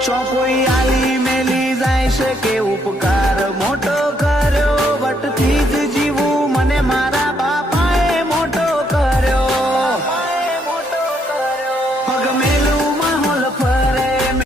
ચોકોઈ આલી મેલી જાય છે કે ઉપકાર મોટો કર્યો વટથી જ જીવું